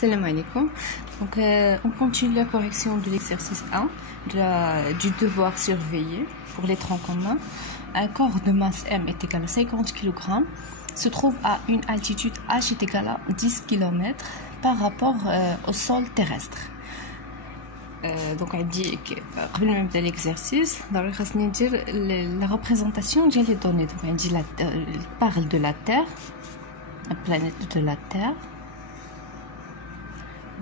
Salam alaikum. Donc, on continue la correction de l'exercice 1 du devoir surveillé pour les troncs communs. Un corps de masse M est égal à 50 kg, se trouve à une altitude H est égale à 10 km par rapport au sol terrestre. Donc on dit que avant même de l'exercice, la représentation de les données. Donc on dit parle de la Terre, la planète de la Terre.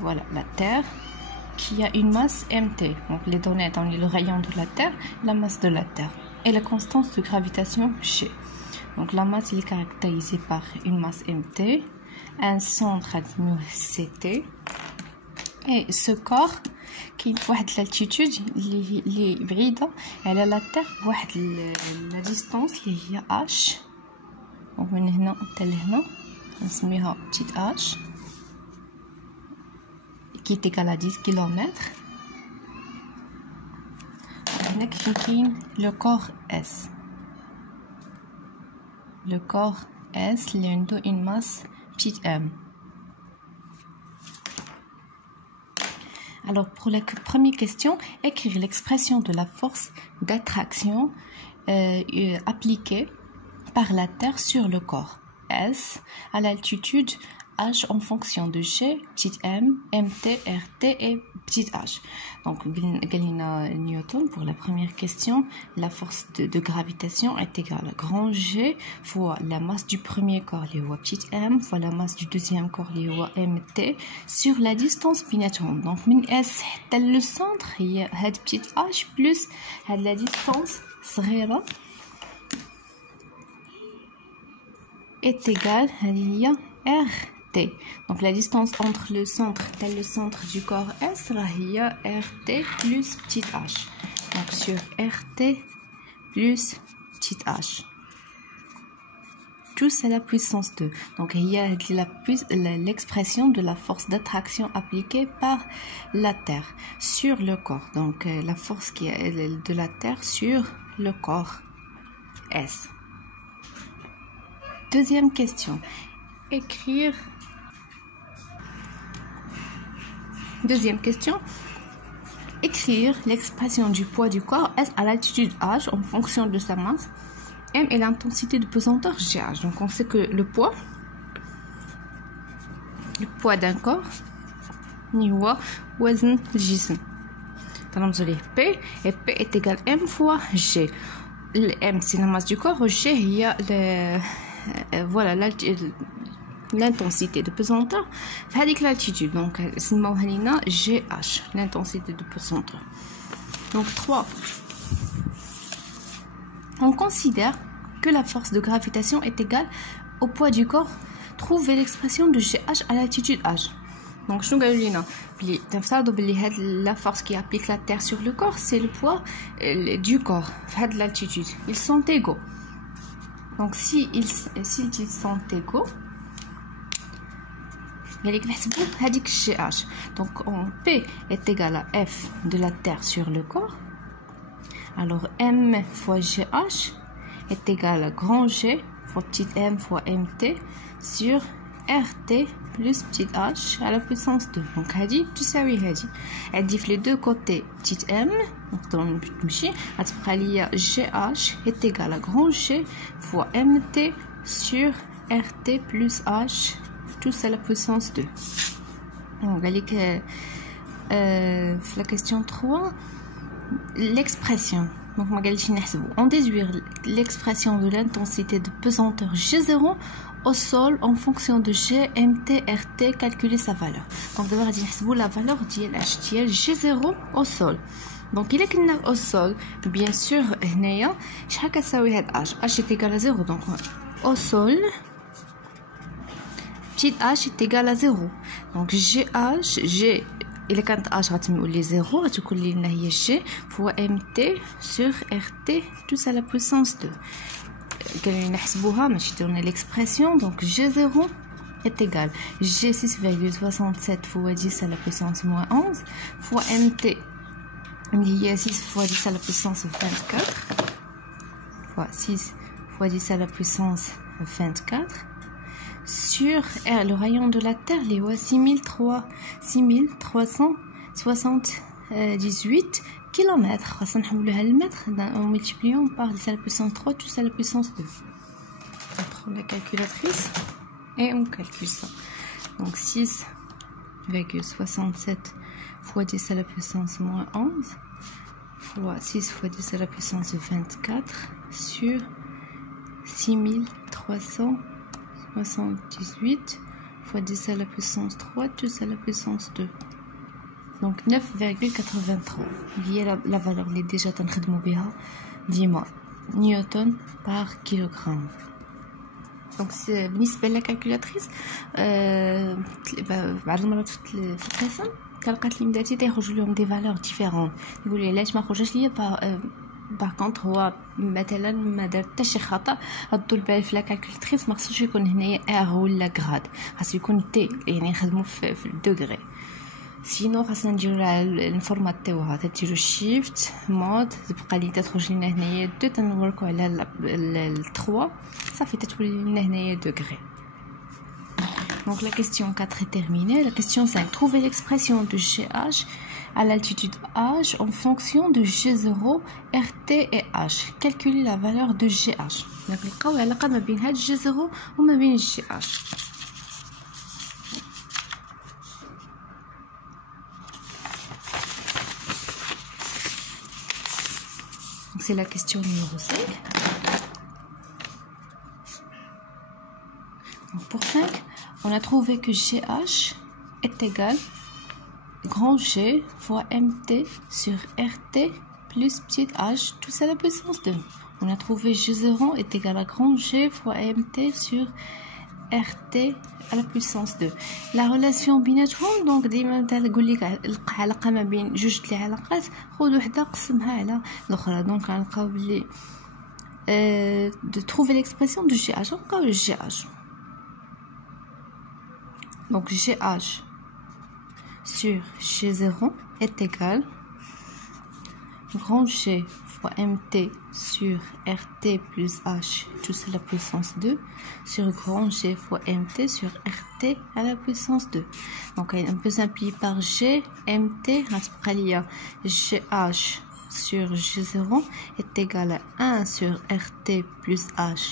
Voilà la Terre qui a une masse mt. Donc les données dans le rayon de la Terre, la masse de la Terre et la constante de gravitation G. Donc la masse est caractérisée par une masse mt, un centre à ct et ce corps qui est l'altitude اللي بعيدة على la Terre واحد la distance اللي هي h. ومن هنا حتى لهنا نسميها petite h qui est égale à 10 km. هنا كاين le corps S. Le corps S اللي عنده une masse petite m. Alors, pour la première question, écrire l'expression de la force d'attraction appliquée par la Terre sur le corps S à l'altitude H en fonction de G, petite m, mt, rt et petite h. Donc, Galina Newton, pour la première question, la force de gravitation est égale à grand G fois la masse du premier corps, les petite m, fois la masse du deuxième corps, les mt, sur la distance binatonale. Donc, min S, tel le centre, il y a petite h plus la distance صغيرة est égale à R. Donc la distance entre le centre du corps S est RT plus petite h. Donc sur RT plus petite h. Tout c'est la puissance 2. Donc il y a l'expression de la force d'attraction appliquée par la Terre sur le corps. Donc la force qui est de la Terre sur le corps S. Deuxième question. Écrire. Deuxième question. Écrire l'expression du poids du corps S à l'altitude H en fonction de sa masse M et l'intensité de pesanteur GH. Donc on sait que le poids d'un corps هو وزن الجسم. تنرمزوا ليه P et P est égal M fois G. Le M c'est la masse du corps, G هي voilà l'intensité de pesanteur avec l'altitude. Donc c'est GH, l'intensité de pesanteur. Donc 3. On considère que la force de gravitation est égale au poids du corps. Trouvez l'expression de GH à l'altitude H. Donc je la force qui applique la Terre sur le corps, c'est le poids du corps de l'altitude. Ils sont égaux. Donc s'ils sont égaux, donc P est égal à F de la Terre sur le corps. Alors M fois GH est égal à grand G fois petite m fois mt sur RT plus petite h à la puissance 2. Donc هذه تساوي هذه. عندي في les deux côtés petite m. Donc dans le but ماشي غتبقى ليا GH est égal à grand G fois mt sur RT plus h tout à la puissance 2. Donc la question 3, l'expression. Donc on déduit l'expression de l'intensité de pesanteur G0 au sol en fonction de G, mt, rt, calculer sa valeur. Donc d'abord on la valeur de G0 au sol. Donc il est au sol, bien sûr, هنايا شحال كتساوي هاد h est égal à 0. Donc au sol petite h est égal à 0. Donc GH, G, il est quand h غتولي 0 غتكون لنا هي G fois mt sur rt tout à la puissance 2. كنا نحسبوها ماشي ديرنا l'expression. Donc G0 est égal G 6,67 fois 10 à la puissance moins 11 fois mt il y a 6 fois 10 à la puissance 24 fois 6 fois 10 à la puissance 24 sur le rayon de la Terre, les 6378 km. En multipliant par 10 à la puissance 3, tout à la puissance 2. On prend la calculatrice et on calcule ça. Donc 6,67 fois 10 à la puissance moins 11 fois 6 fois 10 à la puissance 24 sur 6378 fois 10 à la puissance 3 plus à la puissance 2. Donc 9,83. Lié la valeur اللي déjà تنخدموا بها ديما نيوتن par kilogramme. Donc c'est بالنسبة للكالكولاتريس بعض المرات في القسم كلقات لي مداتي تيخرج لهم دي فالور ديفيرون، يقول لي علاش ما خرجش ليا باغ كونطخ هو مثلا ما دار حتى شي خطا. ردوا البال في الكالكولاتريس ما خصوش يكون هنايا ار ولا غراد، خاص يكون تي، يعني نخدموا في الدوغري. سينو خاصنا نديرو نفورماتيوها، تديرو شيفت مود تبقى لي تخرج لنا هنايا 2 تنوركو على 3 صافي تتولي لنا هنايا دوغري. Donc la question 4 est terminée. La question 5. Trouvez l'expression de GH à l'altitude H en fonction de G0, RT et H. Calculez la valeur de GH. Donc نلقاو علاقة ما بين هاد G0 وما بين GH. C'est la question numéro 5. Donc pour 5, on a trouvé que GH est égal grand G fois MT sur RT plus petit h, tout ça à la puissance 2. On a trouvé G0 est égal à grand G fois MT sur RT à la puissance 2. La relation بيناتهم donc ديما تقول لك العلاقه ما بين جوج د العلاقات خذ وحده قسمها على الاخرى. دونك غنلقاو بلي de trouver l'expression de GH. نلقاو GH. Donc GH sur G0 est égal grand G fois MT sur RT plus H tout ça à la puissance 2 sur grand G fois MT sur RT à la puissance 2. Donc on peut simplifier par G, MT, GH sur G0 est égal à 1 sur RT plus H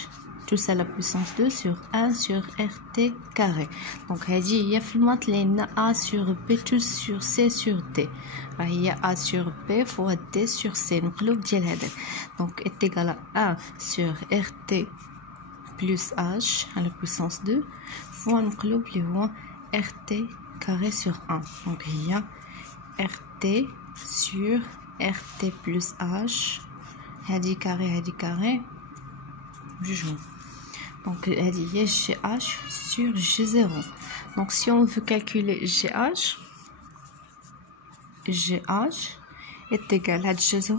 tout ça à la puissance 2 sur 1 sur RT carré. Donc il y a finalement A sur B tout sur C sur D. Il y a A sur B fois D sur C. Donc est égal à 1 sur RT plus H à la puissance 2 fois RT carré sur 1. Donc il y a RT sur RT plus H هذه carré jugement. Donc il y a GH sur G0. Donc si on veut calculer GH est égal à G0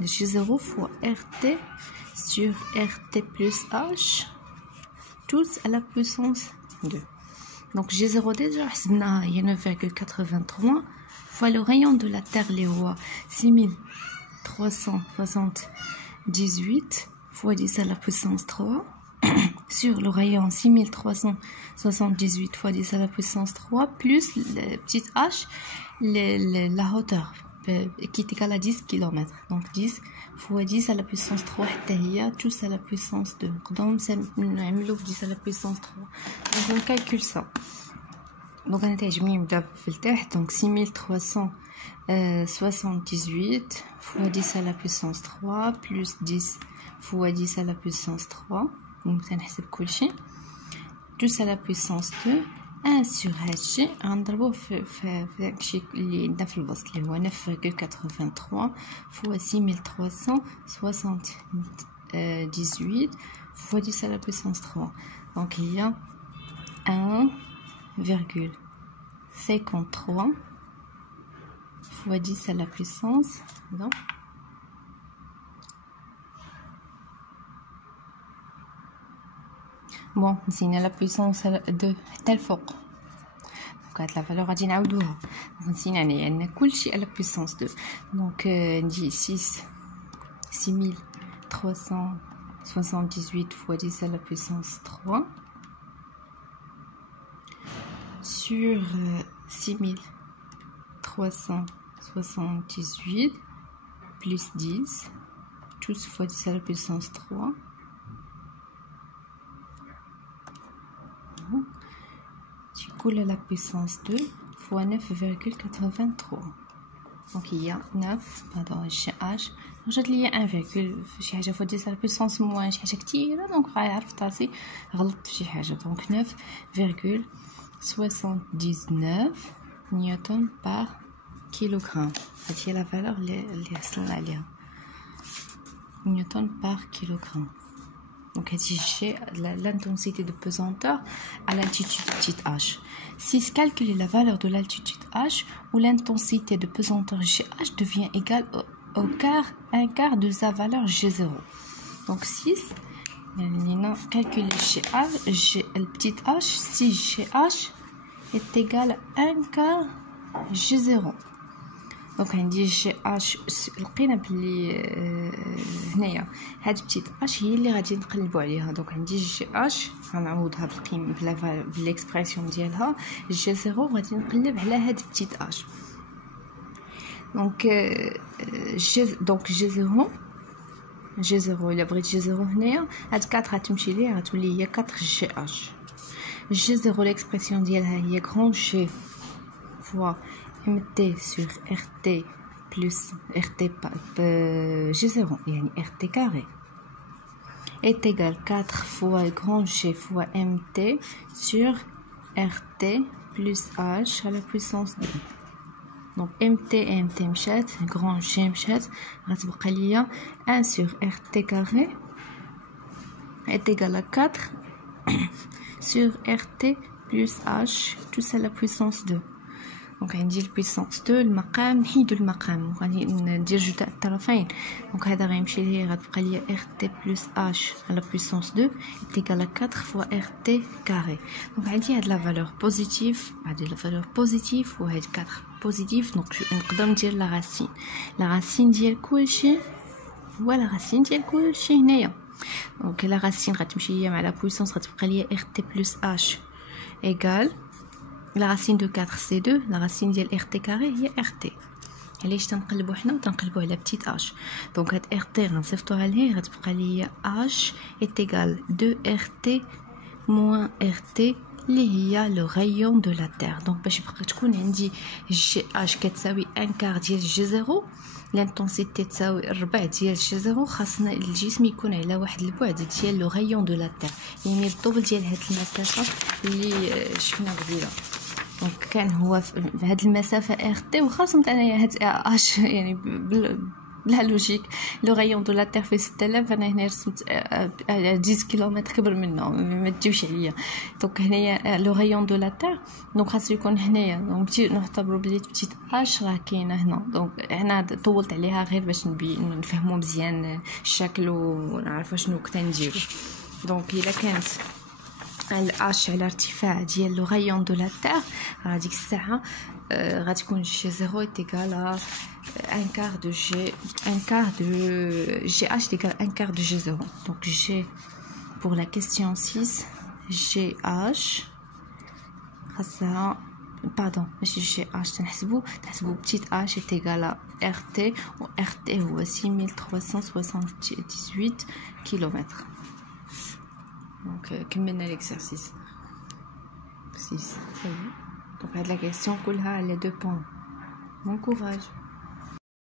G0 fois RT sur RT plus H tous à la puissance 2. Donc G0 déjà il y a 9,83 fois le rayon de la Terre les rois 6378 fois 10 à la puissance 3 sur le rayon 6378 fois 10 à la puissance 3 plus le petit h la hauteur qui est égale à 10 km. Donc 10 fois 10 à la puissance 3 tous à la puissance 2. Donc 10 à la puissance 3. Donc on calcule ça. Donc on a donc 6378 fois 10 à la puissance 3 plus 10 fois 10 à la puissance 3. Donc ça نحسب كل شيء tous à la puissance 2 1 sur هادشي غنضربوه في داكشي اللي عندنا في الوسط اللي هو 9,83 fois 6378 fois 10 à la puissance 3. Donc il y a 1,53 fois 10 à la puissance non bon نسينا la puissance 2 حتى الفوق. دونك هاد لا فالور غادي نعاودوها نسينا عندنا كلشي على puissance 2. دونك ندي 6378 fois 10 à la puissance 3 sur 6378 plus 10, tous fois 10 à la puissance 3. Du coup, la puissance 2 fois 9,83. Donc il y a 9 pardon GH وجات لي 1 شي حاجه فوا 10 على بويسونس موان شي حاجه كثيره دونك غنعرف راسي غلطت في شي حاجه دونك 9,79 نيوتن بار كيلوغرام هذه هي لا فالور اللي حصلنا عليها نيوتن بار كيلوغرام. Donc, l'intensité de pesanteur à l'altitude petite h. Si calculer la valeur de l'altitude h, où l'intensité de pesanteur GH devient égale au quart, un quart de sa valeur G0. Donc, 6, calculer GH, le petit h, si GH est égal à un quart G0. دونك عندي جي اش لقينا بلي هنايا هاد بتيت اش هي اللي غادي نقلبوا عليها. دونك عندي جي اش غنعوضها بالقيم بالاكسبرسيون ديالها جي زيرو غادي نقلب على هاد بتيت اش. دونك جي زيرو الا بغيت جي زيرو هنايا هاد 4 غتمشي ليه غتولي هي 4 جي اش. جي زيرو الاكسبرسيون ديالها هي غران جي فوا MT sur RT plus RT G0 يعني RT carré est égal 4 fois grand G fois MT sur RT plus H à la puissance 2. Donc MT et MT مشات grand G مشات غتبقى ليا 1 sur RT carré est égal à 4 sur RT plus H tout à la puissance 2. دونك عندي البيسونس 2 المقام نحيدو المقام وغادي ندير جوج تاع الطرفين. دونك هذا غيمشي ليه غتبقى ليا ار تي بلس اش على بيسونس 2 ايكال 4 فوا ار تي كاري. دونك عندي هاد لا فالور بوزيتيف هادي لا فالور بوزيتيف وهاد 4 بوزيتيف. دونك نقدر ندير لا راسين ديال كلشي هو لا راسين ديال كلشي هنايا. دونك لا راسين غتمشي هي مع لا بويسونس غتبقى ليا ار تي بلس اش ايكال la racine de 4 c'est 2 la racine ديال rt carré هي rt. علاش تنقلبوا حنا وتنقلبوا على بتيت h. دونك هاد rt غنصيفطوها لهيه غتبقى ليا h est égal 2 rt moins rt اللي هي لو غيون دو لا تير. دونك باش يبقى تكون عندي جي h كتساوي 1 كار ديال جي زيرو لانتونسيتي تساوي الربع ديال جي زيرو خاصنا الجسم يكون على واحد البعد ديال لو غيون دو لا تير يعني الدوبل ديال هاد المسافه اللي شفنا قبيله. دونك كان هو في هاد المسافه ار تي وخاصه انايا هاد اش يعني بلا لوجيك لو غيون دو لا تير في 6000 انا هنا رسمت 10 كيلومتر كبر منه ما تجيوش عليا. دونك هنايا لو غيون دو لا تير دونك خاصو يكون هنايا. دونك نعتبروا بلي بتيت اش راه كاينه هنا. دونك هنا طولت عليها غير باش نفهموا مزيان الشكل ونعرفوا شنو كنت نديرو. دونك الا كانت الاش على ارتفاع ديال لو غيون دو لا تير هذيك الساعه غتكون جي زيرو ايكال un quart de G, un quart de GH égale un quart de G0. Donc G pour la question 6, GH, pardon, GH تنحسبو petite h est égal à RT ou RT هو 6378 km. Donc كملنا l'exercice 6. Donc la question كلها على 2 points. Bon courage.